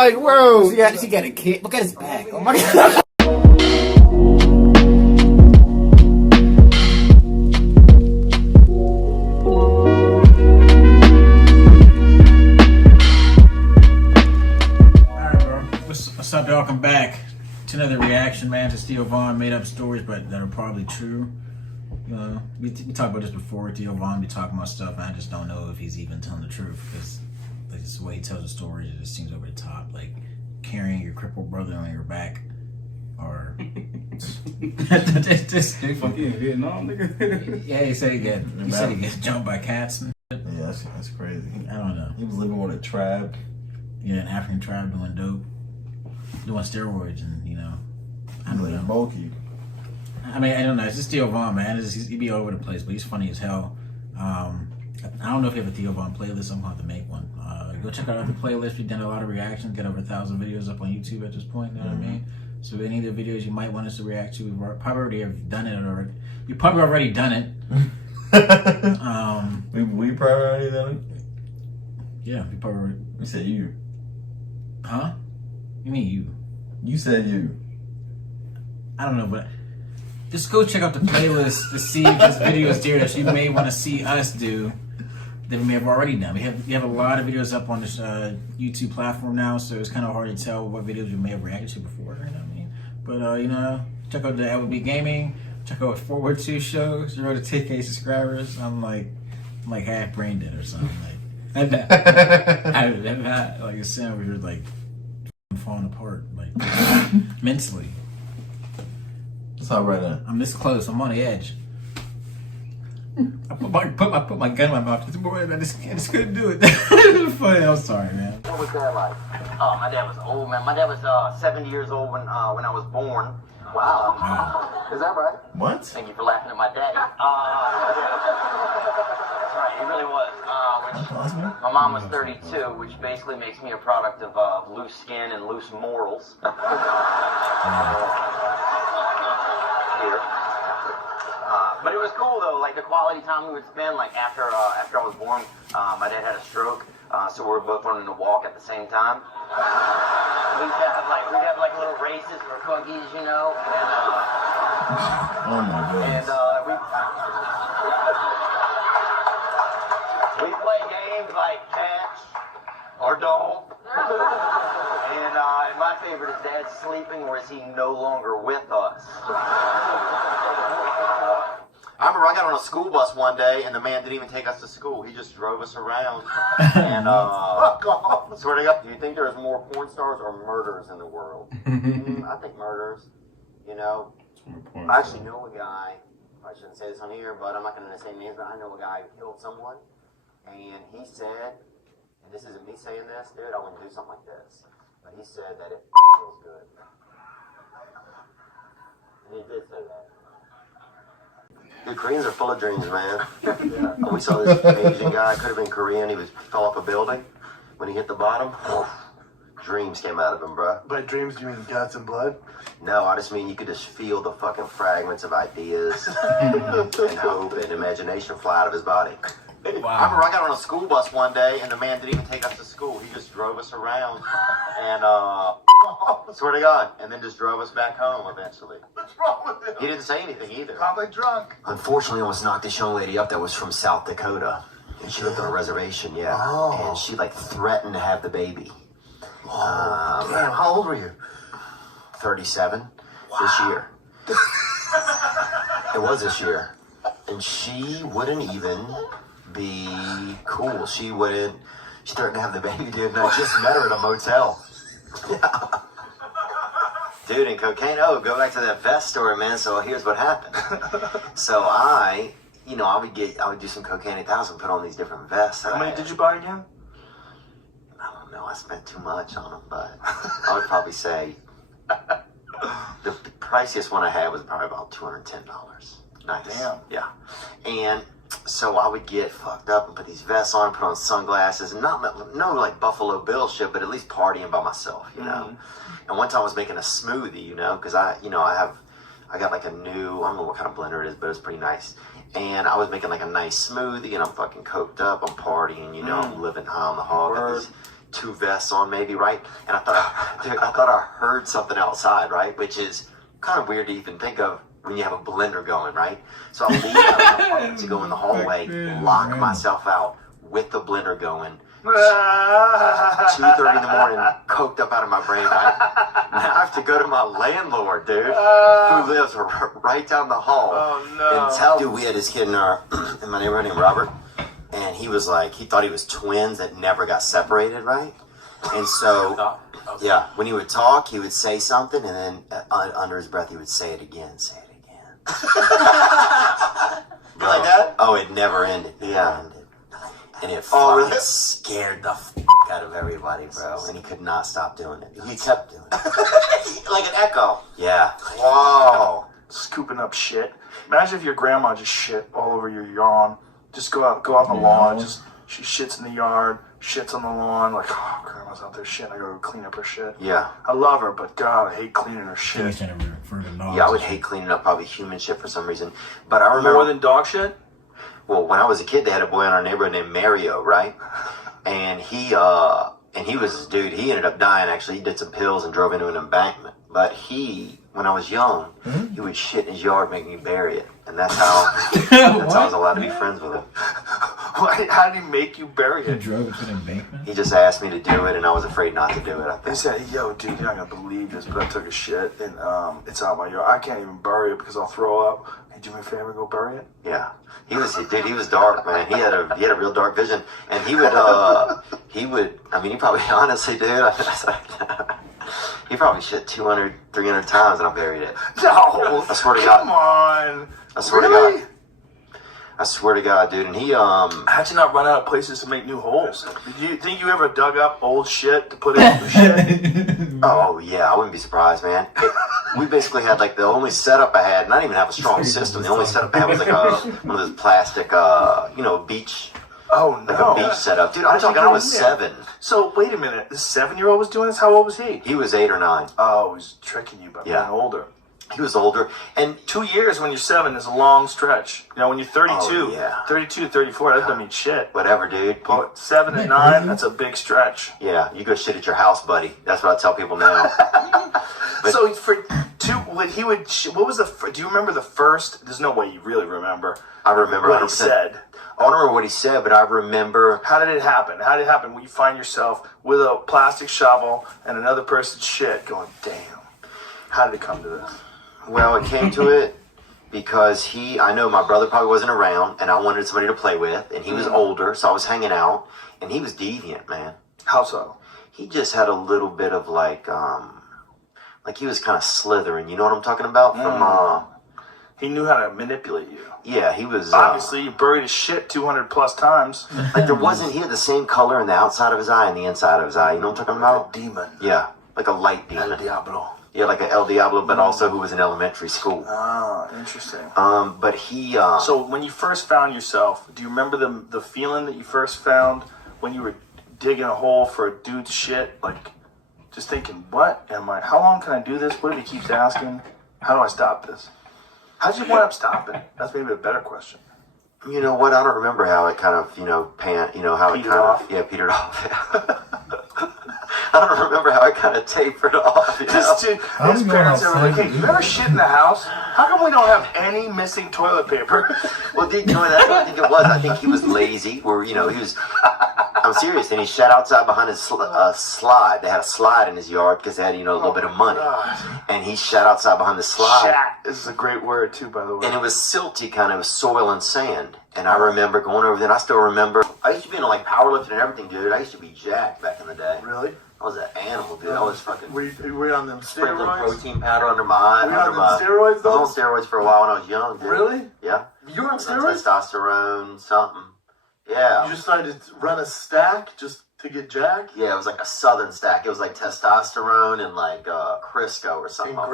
like, bro, yeah, she got a kid. Look at his back. Oh my god. What's up, y'all? Welcome back to another reaction, man, to Theo Von made up stories, but that are probably true. We talked about this before. Theo Von be talking about stuff, and I just don't know if he's even telling the truth, because like, just the way he tells the stories, it just seems over the top, like carrying your crippled brother on your back, or just fucking Vietnam, nigga. Yeah, he said he gets jumped by cats. And Yeah, that's crazy. I don't know. He was living with a tribe. Yeah, an African tribe doing dope, doing steroids, and I don't know. Bulky. I mean, I don't know. It's just Theo Von, man. He'd be all over the place, but he's funny as hell. I don't know if you have a Theo Von playlist. I'm going to have to make one. Go check out the playlist. We've done a lot of reactions. Got over 1,000 videos up on YouTube at this point. You know what I mean? So any of the videos you might want us to react to, we've probably already have done it already. You probably already done it. We probably already done it. Yeah, we probably already. We said you. Huh? You mean you? You said you. I don't know, but just go check out the playlist to see if there's videos there that you may want to see us do that we may have already done. We have a lot of videos up on this YouTube platform now, so it's kind of hard to tell what videos we may have reacted to before. You know what I mean? But check out the LB Gaming. Check out Forward 2 Show. 0 to 10K subscribers. I'm like half brain dead or something. Like a sandwich, you're like falling apart, like mentally. What's up right now? I'm this close. I'm on the edge. I put my gun in my mouth. I just couldn't do it. It was funny. I'm sorry, man. What was that like? Oh, my dad was old, man. My dad was 70 years old when I was born. Wow. Is that right? What? Thank you for laughing at my daddy. That's right. He really was. My mom was 32, which basically makes me a product of loose skin and loose morals. But it was cool though, like the quality time we would spend. Like after I was born, my dad had a stroke, so we were both learning to walk at the same time. We'd have like little races for cookies, you know. And, oh my goodness. And we play games like catch or don't. And my favorite is Dad sleeping, or is he no longer with us? I remember I got on a school bus one day, and the man didn't even take us to school. He just drove us around. And swear to God, do you think there's more porn stars or murders in the world? I think murders. You know, I actually know a guy. I shouldn't say this on here, but I'm not going to say names. But I know a guy who killed someone, and he said, and this isn't me saying this, dude. I wouldn't do something like this. But he said that it feels good. And he did say that. Dude, Koreans are full of dreams, man. We saw this Asian guy, could have been Korean. He fell off a building. When he hit the bottom, dreams came out of him, bro. By dreams, do you mean guts and blood? No, I just mean you could just feel the fucking fragments of ideas and hope and imagination fly out of his body. Wow. I remember I got on a school bus one day, and the man didn't even take us to school. He just drove us around, and swear to God, and then just drove us back home eventually. What's wrong with him? He didn't say anything either. Probably drunk. Unfortunately, I almost knocked this young lady up that was from South Dakota, and she lived on a reservation, and she like threatened to have the baby. Damn, how old were you? 37 this year. It was this year, and she wouldn't even be cool. She threatened to have the baby, dude, and I just met her at a motel. Dude, and cocaine, go back to that vest story, man. So here's what happened. So I would do some cocaine at the house and put on these different vests. How many did you buy again? I don't know, I spent too much on them, but I would probably say the priciest one I had was probably about $210. Nice. Damn. Yeah. And so I would get fucked up and put these vests on, put on sunglasses, and no like Buffalo Bill shit, but at least partying by myself, you know. And one time I was making a smoothie, you know, because I got like a new, I don't know what kind of blender it is, but it's pretty nice. And I was making like a nice smoothie, and I'm fucking coked up, I'm partying, you know, I'm living high on the hog. 2 vests on maybe, right? And I thought I heard something outside, right? Which is kind of weird to even think of when you have a blender going, right? So I leave out of my apartment to go in the hallway, lock myself out with the blender going. 2:30 in the morning, coked up out of my brain. Right? Now I have to go to my landlord, dude, who lives right down the hall. Oh, no. And tell dude, we had this kid in my neighborhood named Robert, and he was like, he thought he was twins that never got separated, right? And so, yeah, when he would talk, he would say something, and then under his breath, he would say it again, say it again. Like that? Oh, it never ended. Yeah. And it really? scared the out of everybody, bro. And he could not stop doing it. He kept doing it. Like an echo. Yeah. Wow. Scooping up shit. Imagine if your grandma just shit all over your lawn. Just go out on the lawn. Just she shits in the yard, shits on the lawn. Like, oh, grandma's out there shitting. I gotta go clean up her shit. Yeah. I love her, but God, I hate cleaning her shit. He's trying to refer to dogs. Yeah, I would hate cleaning up probably human shit for some reason. But I remember... More than dog shit? Well, when I was a kid, they had a boy in our neighborhood named Mario, right? And he was, dude, he ended up dying, actually. He did some pills and drove into an embankment. But when I was young, he would shit in his yard, make me bury it. And that's how I was allowed to be friends with him. How did he make you bury He it? drove it to the embankment? He just asked me to do it, and I was afraid not to do it, I They think. said, yo, dude, you're not gonna believe this, but I took a shit and it's out my yard. I can't even bury it because I'll throw up. Hey, do me a favor, go bury it. Yeah. He was dark, man. He had a real dark vision. And he would, he probably, honestly, dude, he probably shit 200, 300 times and I buried it. No, I swear to come God. on. I swear Really? to God. I swear to God, dude. And he, How'd you not run out of places to make new holes? Did you think you ever dug up old shit to put in new shit? oh, yeah, I wouldn't be surprised, man. We basically had, like, the only setup I had, and I didn't even have a strong system. The only setup I had was, like, one of those plastic, beach, Oh, like no. a beach setup. Dude, I'm talking, I was 7. So, wait a minute. This 7-year-old was doing this? How old was he? He was 8 or 9. Oh, he's tricking you by being Yeah. older. He was older, and 2 years when you're 7 is a long stretch. You know, when you're 32, Oh, yeah. 32, 34, that doesn't mean shit. whatever, dude. But 7 and 9, that's a big stretch. Yeah, you go shit at your house, buddy. That's what I tell people now. But- So for 2, what was do you remember the first? There's no way you really remember. I remember what he 100%. said. I don't remember what he said, but I remember. How did it happen? How did it happen when you find yourself with a plastic shovel and another person's shit going, damn. How did it come to this? Well, it came to it because I know my brother probably wasn't around, and I wanted somebody to play with, and he was older, so I was hanging out, and he was deviant, man. How so? He just had a little bit of like he was kind of slithering. You know what I'm talking about? From He knew how to manipulate you. yeah, he was Obviously, you buried his shit 200 plus times. like there wasn't. He had the same color in the outside of his eye and the inside of his eye. You know what I'm talking about? Demon. Yeah, like a light El demon. Diablo. Yeah, like a El Diablo, but also who was in elementary school. Ah, interesting. But he. So when you first found yourself, do you remember the feeling that you first found when you were digging a hole for a dude's shit? Like, just thinking, what am I? How long can I do this? What if he keeps asking? How do I stop this? How'd you wind up stopping? That's maybe a better question. You know what? I don't remember how it kind of, how it Petered kind off? of, petered off. I don't remember how it kind of tapered off. You know? His I'm parents going are like, outside. hey, you ever shit in the house? How come we don't have any missing toilet paper? Well, that's what I think it was. I think he was lazy, or he was. I'm serious, and he sat outside behind his slide. They had a slide in his yard because they had, a little bit of money, and he sat outside behind the slide. Shat. This is a great word too, by the way. And it was silty, kind of soil and sand. And I remember going over there, and I still remember. I used to be into like powerlifting and everything, dude. I used to be jacked back in the day. Really? I was an animal, dude. I was fucking Were you on them sprinkling steroids? protein powder under my eye. Were you on under them my, steroids, I was though? on steroids for a while when I was young, dude. Really? Yeah. You were on Some steroids? testosterone, something. Yeah. You just started to run a stack just to get jacked? Yeah, it was like a southern stack. It was like testosterone and like Crisco or something. And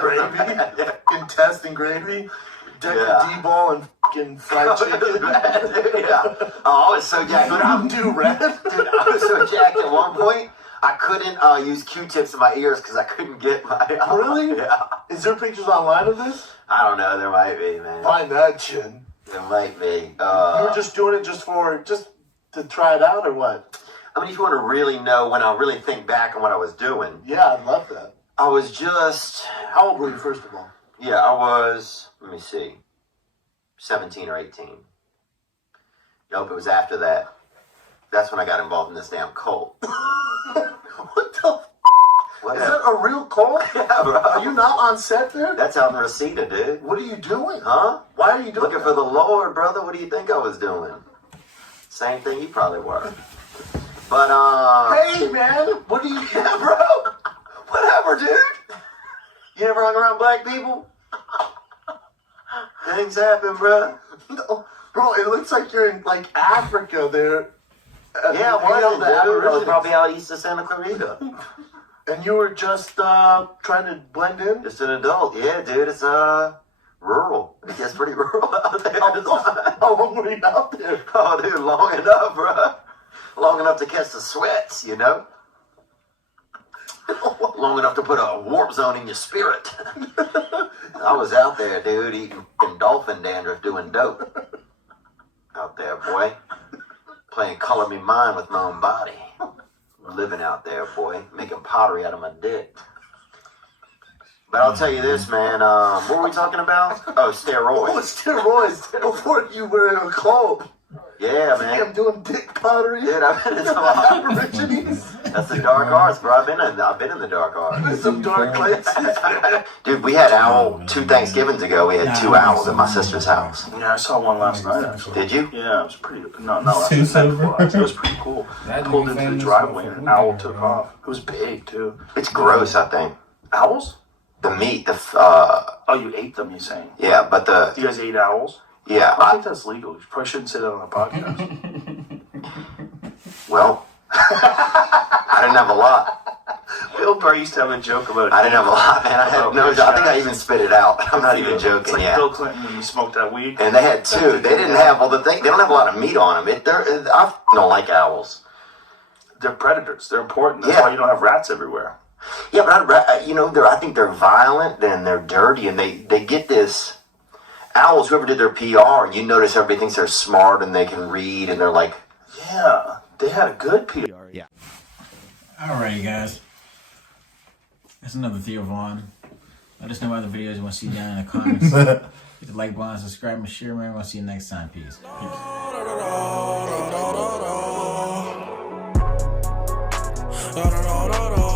gravy? Yeah. And test and gravy? Deck Yeah. of D-ball and fucking fried chicken? Yeah. Oh, I was so jacked. Dude, Mountain Dew Red? I was so jacked at one point, I couldn't use Q-tips in my ears because I couldn't get my... Really? Yeah. Is there pictures online of this? I don't know. There might be, man. Find that shit. There might be. You were just doing it just to try it out or what? I mean, if you want to really know when I really think back on what I was doing, Yeah, I'd love that. I was just, How old were you, first of all? yeah, I was, let me see, 17 or 18. Nope, it was after that. That's when I got involved in this damn cult. What the What Is that a real cult? Yeah, bro. Are you not on set there? That's out in Reseda, dude. What are you doing? Huh? Why are you doing Looking for the Lord, brother. What do you think I was doing? Same thing you probably were. But, Hey, man. What are you... yeah, bro. Whatever, dude. You ever hung around black people? Things happen, bro. No, bro, it looks like you're in, like, Africa there. Yeah, I hanging out was, with the dude. I was Aborigines. probably out east of Santa Clarita. And you were just trying to blend in? Just an adult. Yeah, dude. It's, rural. It gets pretty rural out there. How long were you out there? Oh, dude, long enough, bro. Long enough to catch the sweats, you know? Long enough to put a warp zone in your spirit. I was out there, dude, eating f***ing dolphin dandruff, doing dope. Out there, boy. Playing Color Me Mine with my own body. Living out there, boy. Making pottery out of my dick. But I'll tell you this, man. What were we talking about? Oh, steroids. Oh, steroids. Before you were in a club. Yeah, I'm man. doing dick pottery. Dude, I've been in some hot. Aborigines. That's the dark arts, bro. I've been in the dark arts. Some dark places. Dude, we had owl 2 Thanksgivings ago. We had 2 owls at my sister's house. Yeah, I saw one last night, actually. Did you? Yeah, it was pretty. Not last night. It was pretty cool. I pulled into the driveway and an owl took off. It was big too. It's gross, I think. Owls? The meat, Oh, you ate them? You saying? yeah, but You guys ate owls? yeah. I think that's legal. You probably shouldn't say that on a podcast. Well, I didn't have a lot. Bill Burr used to have a joke about it. I didn't have a lot, man. I had no. I think I even spit it out. I'm not even It's joking. like Yeah. Bill Clinton when he smoked that weed. And they had 2. They didn't have all the thing. They don't have a lot of meat on them. I don't like owls. They're predators. They're important. That's Yeah. why you don't have rats everywhere. Yeah, but I think they're violent and they're dirty, and they get this. Owls, whoever did their PR, you notice everybody thinks they're smart and they can read, and they're like, Yeah, they had a good PR. Yeah. Alrighty, guys. That's another Theo Vaughn. Let us know what other videos you want to see down in the comments. Hit the like button, subscribe, and share, man. We'll see you next time. Peace. Da da da da da.